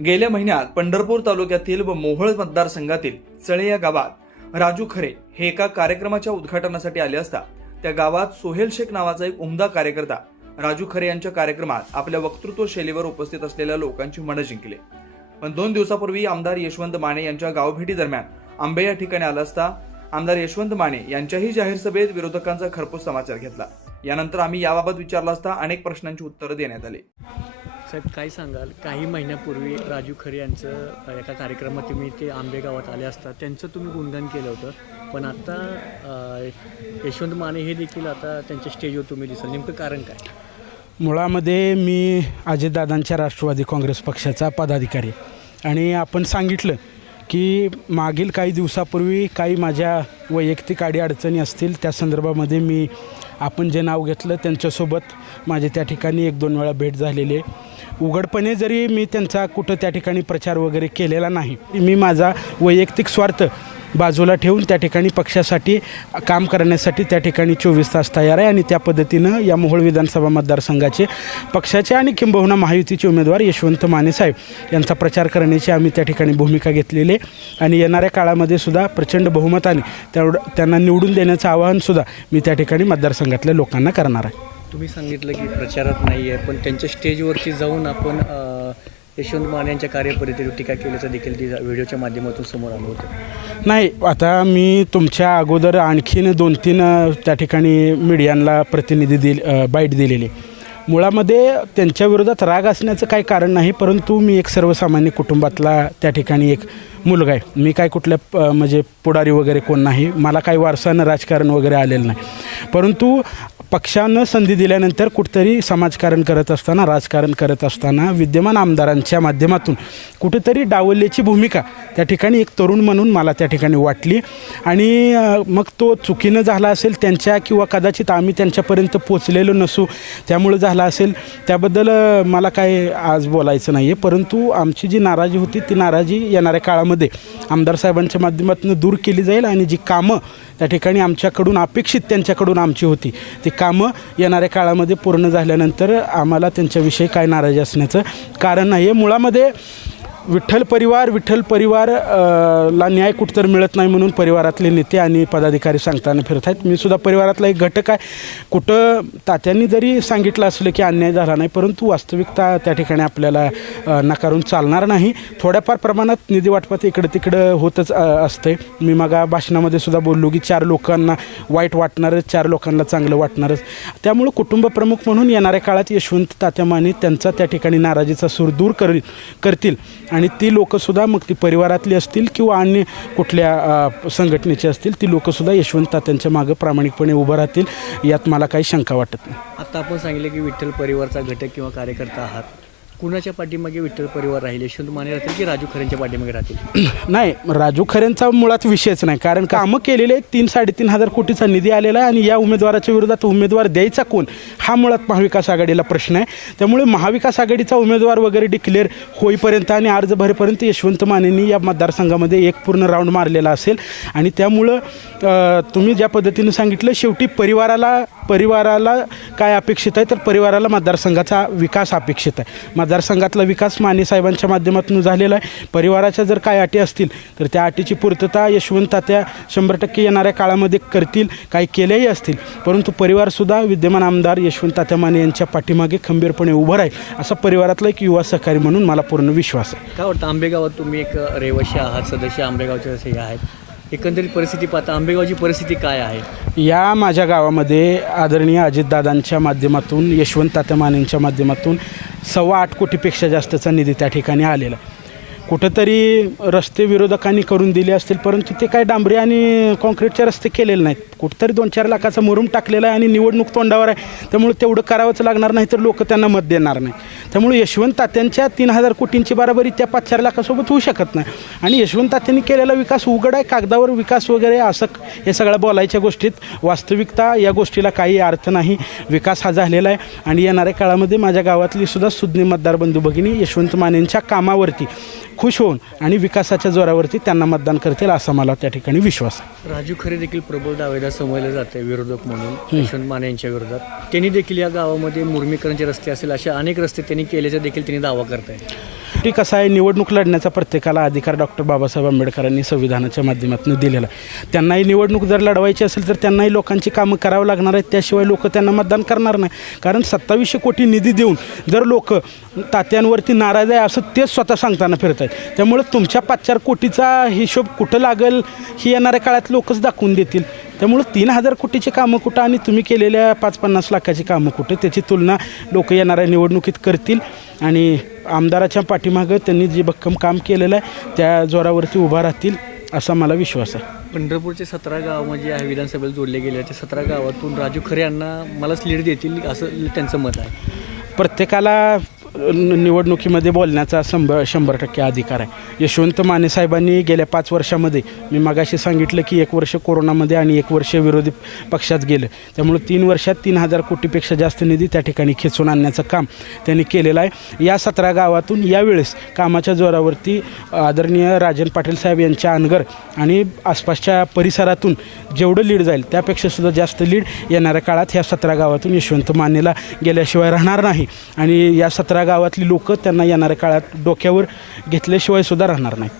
गेल्या महिन्यात पंढरपूर तालुक्यातील व मोहोळ मतदारसंघातील चळे या गावात राजू खरे हे एका कार्यक्रमाच्या उद्घाटनासाठी आले असता त्या गावात सोहेल शेख नावाचा एक उमदा कार्यकर्ता राजू खरे यांच्या कार्यक्रमात आपल्या वक्तृत्व शैलीवर उपस्थित असलेल्या लोकांची मनं जिंकले. पण 2 दिवसापूर्वी आमदार यशवंत माने यांच्या गावभेटी दरम्यान आंबे या ठिकाणी आला असता आमदार यशवंत माने यांच्याही जाहीर सभेत विरोधकांचा खरपूस समाचार घेतला. यानंतर आम्ही याबाबत विचारला असता अनेक प्रश्नांची उत्तरं देण्यात आली. साहेब, काय सांगाल, काही महिन्यापूर्वी राजू खरे यांचं एका कार्यक्रमात तुम्ही ते आंबे गावात आले असता त्यांचं तुम्ही गुणगान केलं होतं, पण आता यशवंत माने हे देखील आता त्यांच्या स्टेजवर तुम्ही दिसाल, नेमकं कारण काय? मुळामध्ये मी अजितदादांच्या राष्ट्रवादी काँग्रेस पक्षाचा पदाधिकारी आणि आपण सांगितलं की मागील काही दिवसापूर्वी काही माझ्या वैयक्तिक अडीअडचणी असतील त्या संदर्भामध्ये आपण जे नाव घेतलं त्यांच्यासोबत माझे त्या ठिकाणी 1-2 वेळा भेट झालेली आहे. उघडपणे जरी मी त्यांचा कुठं त्या ठिकाणी प्रचार वगैरे केलेला नाही, मी माझा वैयक्तिक स्वार्थ बाजूला ठेवून त्या ठिकाणी पक्षासाठी काम करण्यासाठी त्या ठिकाणी 24 तास तयार आहे आणि त्या पद्धतीनं या मोहोळ विधानसभा मतदारसंघाचे पक्षाचे आणि किंबहुना महायुतीचे उमेदवार यशवंत माने साहेब यांचा प्रचार करण्याची आम्ही त्या ठिकाणी भूमिका घेतलेली आहे आणि येणाऱ्या काळामध्ये सुद्धा प्रचंड बहुमताने त्यांना निवडून देण्याचं आवाहनसुद्धा मी त्या ठिकाणी मतदारसंघातल्या लोकांना करणार आहे. तुम्ही सांगितलं की प्रचारात नाही आहे, पण त्यांच्या स्टेजवरती जाऊन आपण यशवंत माने यांच्या कार्यपद्धतीवर टीका केल्याचं देखील ती व्हिडिओच्या माध्यमातून समोर आलं होतं. नाही, आता मी तुमच्या अगोदर आणखीन 2-3 त्या ठिकाणी मीडियांना बाईट दिलेली. मुळामध्ये त्यांच्या विरोधात राग असण्याचं काही कारण नाही, परंतु मी एक सर्वसामान्य कुटुंबातला त्या ठिकाणी एक मुलगा आहे. मी काय कुठल्या म्हणजे पुढारी वगैरे कोण नाही, मला काही वारसानं राजकारण वगैरे आलेलं नाही, परंतु पक्षानं संधी दिल्यानंतर कुठंतरी समाजकारण करत असताना राजकारण करत असताना विद्यमान आमदारांच्या माध्यमातून कुठेतरी डावलल्याची भूमिका त्या ठिकाणी एक तरुण म्हणून मला त्या ठिकाणी वाटली आणि मग तो चुकीनं झाला असेल त्यांच्या किंवा कदाचित आम्ही त्यांच्यापर्यंत पोचलेलो नसू त्यामुळं झाला असेल, त्याबद्दल मला काय आज बोलायचं नाही आहे. परंतु आमची जी नाराजी होती ती नाराजी येणाऱ्या काळामध्ये आमदार साहेबांच्या माध्यमातून दूर केली जाईल आणि जी कामं त्या ठिकाणी आमच्याकडून अपेक्षित त्यांच्याकडून आमची होती ती कामं येणाऱ्या काळामध्ये पूर्ण झाल्यानंतर आम्हाला त्यांच्याविषयी काय नाराजी असण्याचं कारण नाही आहे. मुळामध्ये विठ्ठल परिवार ला न्याय कुठतर मिळत नाही म्हणून परिवारातले नेते आणि पदाधिकारी सांगताना फिरत आहेत. मी सुद्धा परिवारातला एक घटक आहे. कुठं तात्यांनी जरी सांगितलं असलं की अन्याय झाला नाही, परंतु वास्तविकता त्या ठिकाणी आपल्याला नाकारून चालणार नाही. थोड्याफार प्रमाणात निधी वाटपात इकडं तिकडं होतच असते. मी मागा भाषणामध्ये सुद्धा बोललो की 4 लोकांना वाईट वाटणारच, 4 लोकांना चांगलं वाटणारच. त्यामुळं कुटुंबप्रमुख म्हणून येणाऱ्या काळात यशवंत तात्या माने त्यांचा त्या ठिकाणी नाराजीचा सूर दूर करतील आणि ती लोकंसुद्धा मग ती परिवारातली असतील किंवा अन्य कुठल्या संघटनेचे असतील, ती लोकंसुद्धा यशवंत तात्यांच्या मागं प्रामाणिकपणे उभं राहतील, यात मला काही शंका वाटत नाही. आता आपण सांगितलं की विठ्ठल परिवारचा घटक किंवा कार्यकर्ता आहात, कुणाच्या पाठीमागे विठ्ठल परिवार राहील? यशवंत माने राहतील की राजू खरेंच्या पाठीमागे राहतील? नाही, राजू खरेंचा मुळात विषयच नाही, कारण कामं केलेले 3-3.5 हजार कोटीचा निधी आलेला आहे आणि या उमेदवाराच्या विरोधात उमेदवार द्यायचा कोण हा मुळात महाविकास आघाडीला प्रश्न आहे. त्यामुळे महाविकास आघाडीचा उमेदवार वगैरे डिक्लेअर होईपर्यंत आणि अर्ज भरेपर्यंत यशवंत मानेंनी या मतदारसंघामध्ये एक पूर्ण राऊंड मारलेला असेल आणि त्यामुळं तुम्ही ज्या पद्धतीनं सांगितलं, शेवटी परिवाराला काय अपेक्षित आहे तर परिवाराला मतदारसंघाचा विकास अपेक्षित आहे. मतदारसंघातला विकास माने साहेबांच्या माध्यमातून झालेला आहे. परिवाराच्या जर काय अटी असतील तर त्या अटीची पूर्तता यशवंत तात्या 100% येणाऱ्या काळामध्ये करतील, काही केल्याही असतील, परंतु परिवारसुद्धा विद्यमान आमदार यशवंत तात्या माने यांच्या पाठीमागे खंबीरपणे उभं राहील असा परिवारातला एक युवा सहकारी म्हणून मला पूर्ण विश्वास आहे. काय वाटतं, आंबेगावात तुम्ही एक रहिवासी आहात, सदस्य आंबेगावचे असे आहेत, एकंदरीत परिस्थिती पाहता आंबेगावची परिस्थिती काय आहे? या माझ्या गावामध्ये आदरणीय अजितदादांच्या माध्यमातून यशवंत तात्या मानेंच्या माध्यमातून 8.25 कोटीपेक्षा जास्तचा निधी त्या ठिकाणी आलेला. कुठंतरी रस्ते विरोधकांनी करून दिले असतील, परंतु ते काय डांबरी आणि कॉन्क्रीटचे रस्ते केलेले नाहीत. कुठंतरी 2-4 लाखाचा मुरुम टाकलेला आहे आणि निवडणूक तोंडावर आहे, त्यामुळे तेवढं करावंच लागणार नाही तर लोक त्यांना मत देणार नाही. त्यामुळे यशवंत तात्यांच्या 3,000 कोटींची बराबरी त्या 5-4 लाखासोबत होऊ शकत नाही आणि यशवंत तात्यांनी केलेला विकास उघड आहे. कागदावर विकास वगैरे असं हे सगळ्या बोलायच्या गोष्टीत वास्तविकता या गोष्टीला काही अर्थ नाही. विकास हा झालेला आहे आणि येणाऱ्या काळामध्ये माझ्या गावातली सुद्धा सुज्ञ मतदार बंधू भगिनी यशवंत मानेंच्या कामावरती खुश होऊन आणि विकासाच्या जोरावरती त्यांना मतदान करतील असा मला त्या ठिकाणी विश्वास आहे. राजू खरे देखील प्रबळ दावेदार समजले जाते विरोधक म्हणून यशवंत माने यांच्या विरोधात. त्यांनी देखील या गावामध्ये मुर्मीकरणचे रस्ते असेल असे अनेक रस्ते त्यांनी केल्याचा देखील त्यांनी दावा करत आहे. ती कसं आहे, निवडणूक लढण्याचा प्रत्येकाला अधिकार डॉक्टर बाबासाहेब आंबेडकरांनी संविधानाच्या माध्यमातून दिलेला आहे. त्यांनाही निवडणूक जर लढवायची असेल तर त्यांनाही लोकांची कामं करावं लागणार आहेत, त्याशिवाय लोक त्यांना मतदान करणार नाही. कारण 2700 कोटी निधी देऊन जर लोक तात्यांवरती नाराज आहे असं तेच स्वतः सांगताना फिरत आहेत. त्यामुळे तुमच्या 5-4 कोटीचा हिशोब कुठं लागेल ही येणाऱ्या काळात लोकच दाखवून देतील. त्यामुळं 3000 कोटीची कामं कुठं आणि तुम्ही केलेल्या 5-50 लाखाची कामं कुठं, त्याची तुलना लोक येणाऱ्या निवडणुकीत करतील. आणि आमदाराच्या पाठीमागं त्यांनी जे भक्कम काम केलेलं आहे त्या जोरावरती उभा राहतील असा मला विश्वास आहे. पंढरपूरचे 17 गाव म्हणजे या विधानसभेला जोडले गेले, त्या 17 गावातून राजू खरे यांना मलाच लीड देतील असं त्यांचं मत आहे. प्रत्येकाला निवडणुकीमध्ये बोलण्याचा 100% अधिकार आहे. यशवंत माने साहेबांनी गेल्या 5 वर्षामध्ये, मी मगाशी सांगितलं की 1 वर्ष कोरोनामध्ये आणि 1 वर्ष विरोधी पक्षात गेलं, त्यामुळे 3 वर्षात 3000 कोटीपेक्षा जास्त निधी त्या ठिकाणी खेचून आणण्याचं काम त्यांनी केलेलं आहे. या 17 गावातून यावेळेस कामाच्या जोरावरती आदरणीय राजन पाटील साहेब यांच्या अनगर आणि आसपासच्या परिसरातून जेवढं लीड जाईल त्यापेक्षा सुद्धा जास्त लीड येणाऱ्या काळात ह्या 17 गावातून यशवंत मानेला गेल्याशिवाय राहणार नाही. आणि या 17 गावातली लोक त्यांना येणाऱ्या काळात डोक्यावर घेतल्याशिवाय सुद्धा राहणार नाही.